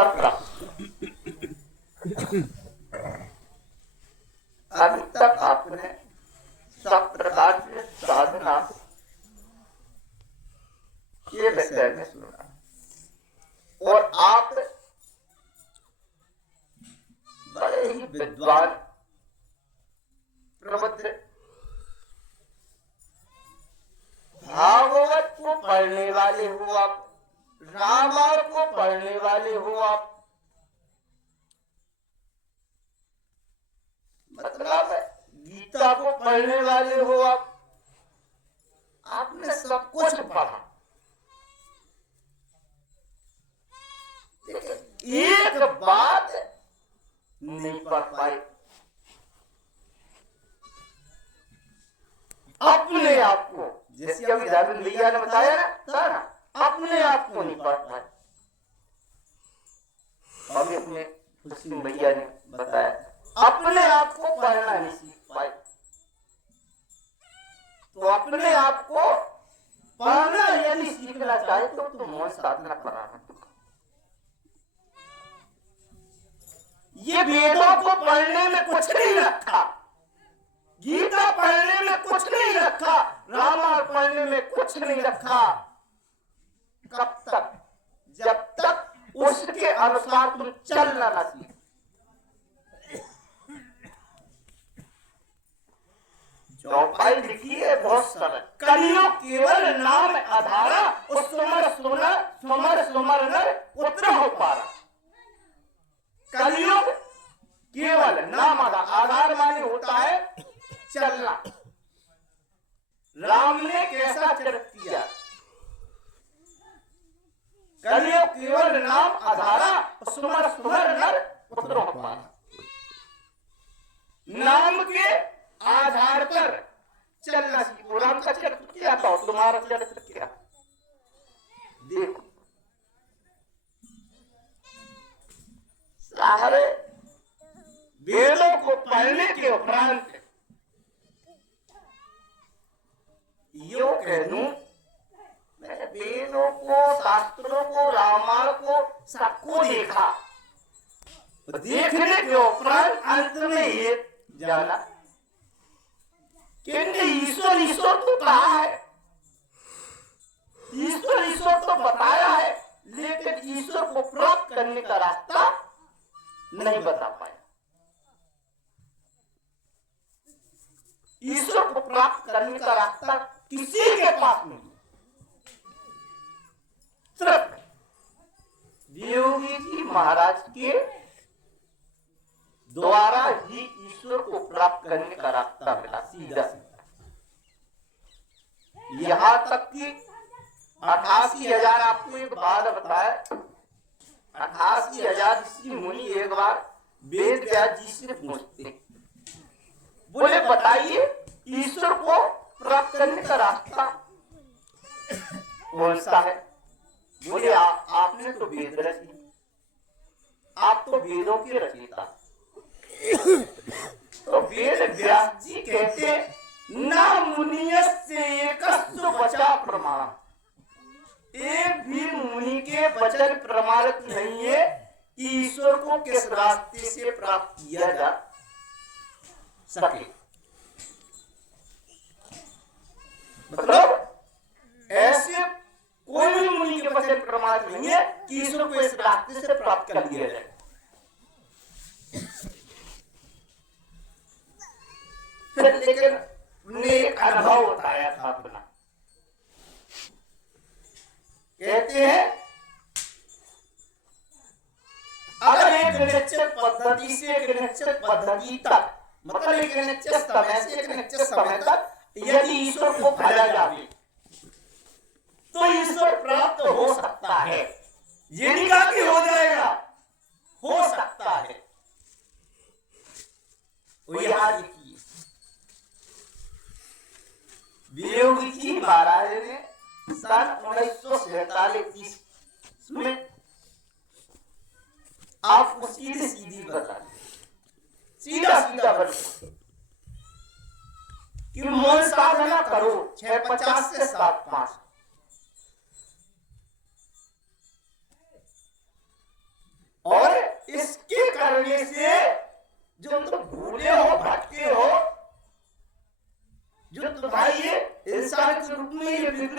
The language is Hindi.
17 अभी तक आपने सब प्रकार से साधना के विषय में सुना और आप बड़े ही विद्वान प्रबुद्ध भागवत को पढ़ने वाले हो आप, रामायण को पढ़ने वाले हो आप, मतलब गीता को पढ़ने वाले हो आप। आपने सब कुछ पढ़ा, एक बात नहीं पढ़ पाए, अपने आप को, जैसे अभी दादू भैया ने बताया ना, अपने आप को नहीं पढ़ पाए। अभी अपने हुसैन भैया ने बताया अपने आप को पढ़ना नहीं सीख पाए। तो अपने आप को पढ़ना यदि सीखना चाहे तो मौन साधना कराना। ये वेदों को पढ़ने में कुछ नहीं रखा, गीता पढ़ने में कुछ नहीं रखा, रामायण पढ़ने में कुछ नहीं रखा। कब तक? जब तक उसके अनुसार तुम चलना ना सीख। चौपाई लिखी है बहुत सरल, कलियुग केवल नाम आधारा, उस सुमर सुमर नर पुत्र हो पारा। कलियुग केवल नाम आधार माने होता है चलना। राम ने कैसा चरित्र किया? कलियुग केवल नाम आधारा, सुमर सुमर नर पुत्र हो पारा। नाम के आधार पर चलना सीखो। राम का चरित्र क्या था, तुम्हारा चरित्र क्या? देखो सारे वेदों को पढ़ने के उपरांत यो कह दूं, मैंने वेदों को, शास्त्रों को, रामायण को सबको देखा। देखने के उपरांत अंत में ये जाना कि ईश्वर ईश्वर तो कहा है, ईश्वर ईश्वर तो बताया है, लेकिन ईश्वर को प्राप्त करने का रास्ता नहीं बता पाया। ईश्वर को प्राप्त करने का रास्ता किसी के पास नहीं। सिर्फ योगी जी महाराज के द्वारा ही ईश्वर को प्राप्त करने का रास्ता मिला, सीधा सीधा। यहां तक कि 88,000, आपको एक बात बताया, 88,000 ऋषि मुनि एक बार वेद व्यास जी से पूछते, बोले बताइए ईश्वर को प्राप्त करने का रास्ता कौन सा है? बोले आपने तो वेद रची, आप तो वेदों के रचयिता। तो वेद व्यास जी कहते ना मुनियस्य एकस्य वचा प्रमाण, एक भी मुनि के वचन प्रमाणित नहीं है कि ईश्वर को किस रास्ते से प्राप्त किया जा सके। मतलब ऐसे कोई भी मुनि के वचन प्रमाणित नहीं है कि ईश्वर को इस रास्ते से प्राप्त कर लिया जाए। फिर लेकिन उन्हें एक अनुभव बताया था अपना। कहते हैं अगर एक निश्चित पद्धति से एक निश्चित पद्धति तक, मतलब एक निश्चित समय से एक निश्चित समय तक यदि ईश्वर को भजा जाए तो ईश्वर प्राप्त हो सकता है। ये नहीं कहा कि हो जाएगा, हो सकता है। वो यहां लिखिए, योगी जी महाराज ने सन 1947 में आपको सीधी सीधी बता, सीधा सीधा बता कि मौन साधना करो 650 से 7-5। करने से जो तुम भूले हो, भटके हो, जो तुम्हारी इंसान के रूप में ये बिगड़ी